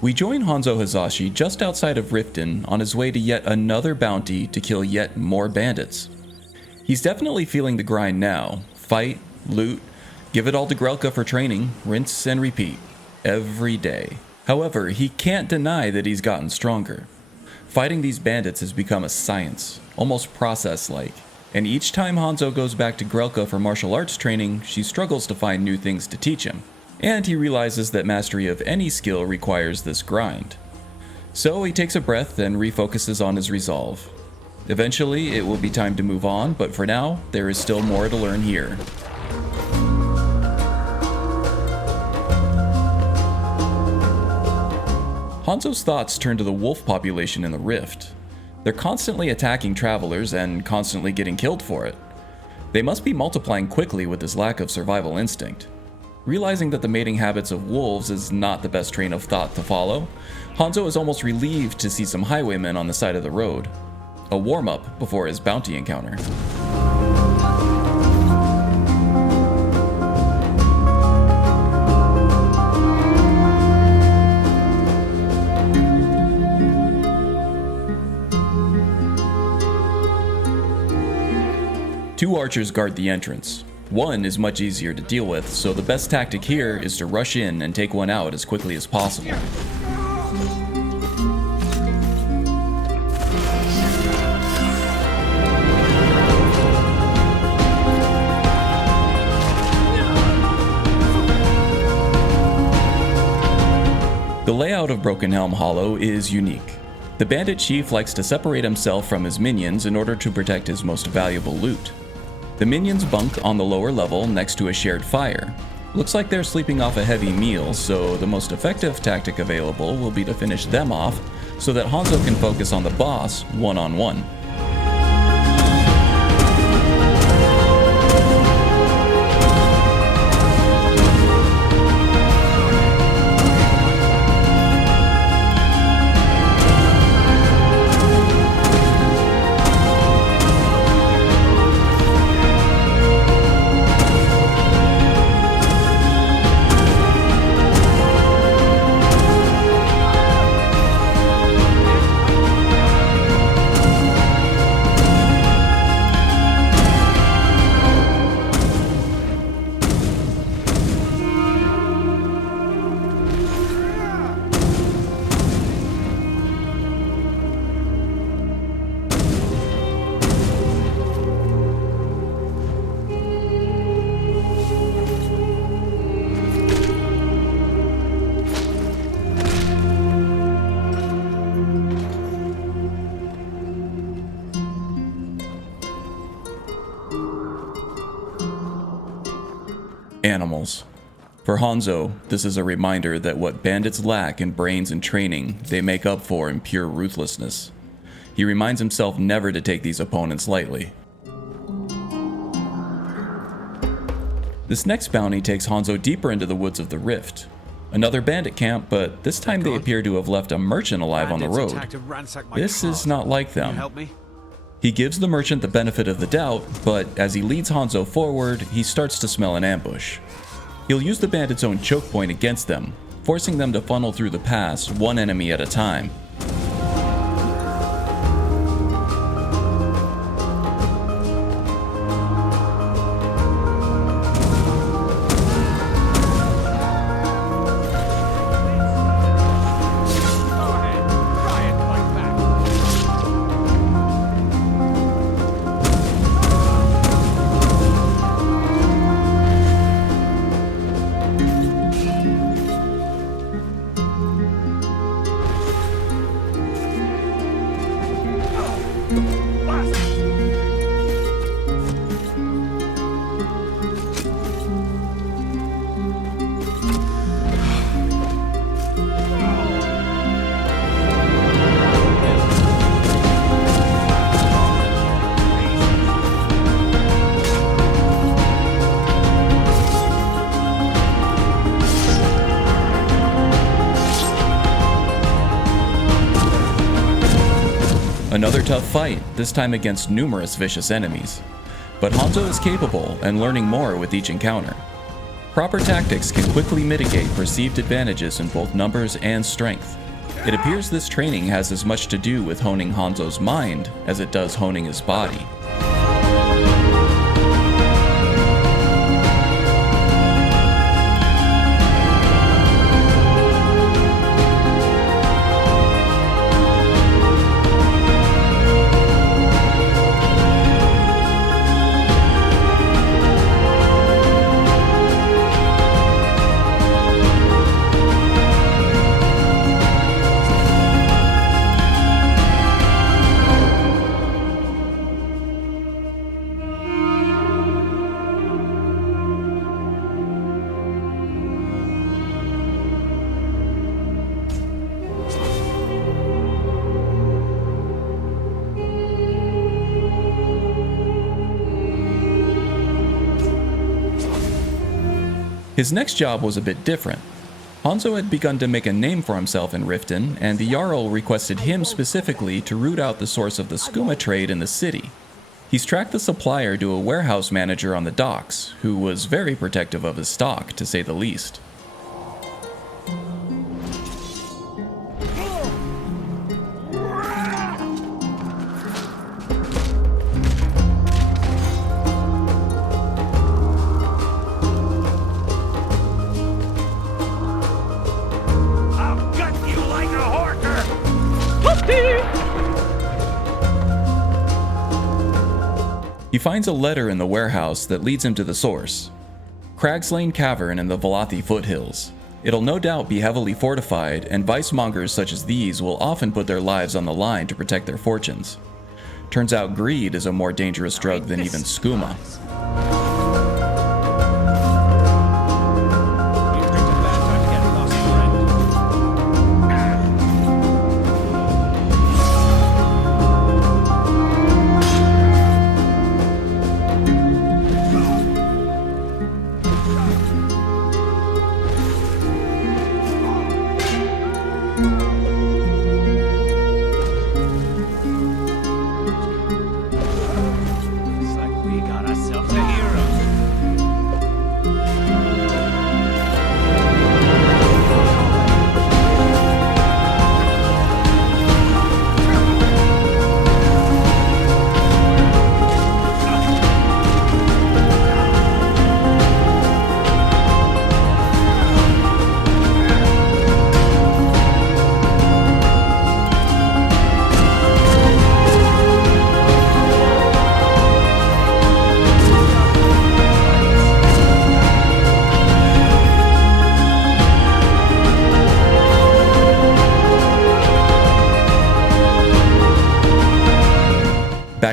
We join Hanzo Hazashi just outside of Riften on his way to yet another bounty to kill yet more bandits. He's definitely feeling the grind now. Fight, loot, give it all to Grelka for training, rinse and repeat, every day. However, he can't deny that he's gotten stronger. Fighting these bandits has become a science, almost process-like, and each time Hanzo goes back to Grelka for martial arts training, she struggles to find new things to teach him. And he realizes that mastery of any skill requires this grind. So he takes a breath and refocuses on his resolve. Eventually, it will be time to move on, but for now, there is still more to learn here. Hanzo's thoughts turn to the wolf population in the rift. They're constantly attacking travelers and constantly getting killed for it. They must be multiplying quickly with this lack of survival instinct. Realizing that the mating habits of wolves is not the best train of thought to follow, Hanzo is almost relieved to see some highwaymen on the side of the road. A warm-up before his bounty encounter. Two archers guard the entrance. One is much easier to deal with, so the best tactic here is to rush in and take one out as quickly as possible. The layout of Broken Helm Hollow is unique. The bandit chief likes to separate himself from his minions in order to protect his most valuable loot. The minions bunk on the lower level next to a shared fire. Looks like they're sleeping off a heavy meal, so the most effective tactic available will be to finish them off so that Hanzo can focus on the boss one-on-one. Animals. For Hanzo, this is a reminder that what bandits lack in brains and training, they make up for in pure ruthlessness. He reminds himself never to take these opponents lightly. This next bounty takes Hanzo deeper into the woods of the Rift. Another bandit camp, but this time they appear to have left a merchant alive on the road. This is not like them. He gives the merchant the benefit of the doubt, but as he leads Hanzo forward, he starts to smell an ambush. He'll use the bandit's own choke point against them, forcing them to funnel through the pass one enemy at a time. Another tough fight, this time against numerous vicious enemies. But Hanzo is capable and learning more with each encounter. proper tactics can quickly mitigate perceived advantages in both numbers and strength. It appears this training has as much to do with honing Hanzo's mind as it does honing his body. His next job was a bit different. Hanzo had begun to make a name for himself in Riften, and the Jarl requested him specifically to root out the source of the skooma trade in the city. He's tracked the supplier to a warehouse manager on the docks, who was very protective of his stock, to say the least. He finds a letter in the warehouse that leads him to the source. Crag's Lane Cavern in the Valathi foothills. It'll no doubt be heavily fortified, and vicemongers such as these will often put their lives on the line to protect their fortunes. Turns out greed is a more dangerous drug than even skooma.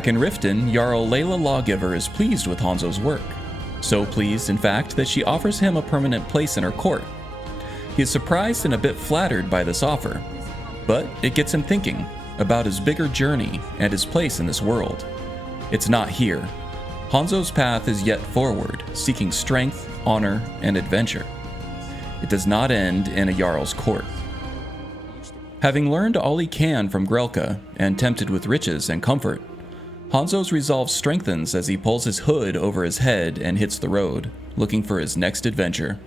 Back in Riften, Jarl Layla Lawgiver is pleased with Hanzo's work. So pleased, in fact, that she offers him a permanent place in her court. He is surprised and a bit flattered by this offer, but it gets him thinking about his bigger journey and his place in this world. It's not here. Hanzo's path is yet forward, seeking strength, honor, and adventure. It does not end in a Jarl's court. Having learned all he can from Grelka, and tempted with riches and comfort, Hanzo's resolve strengthens as he pulls his hood over his head and hits the road, looking for his next adventure.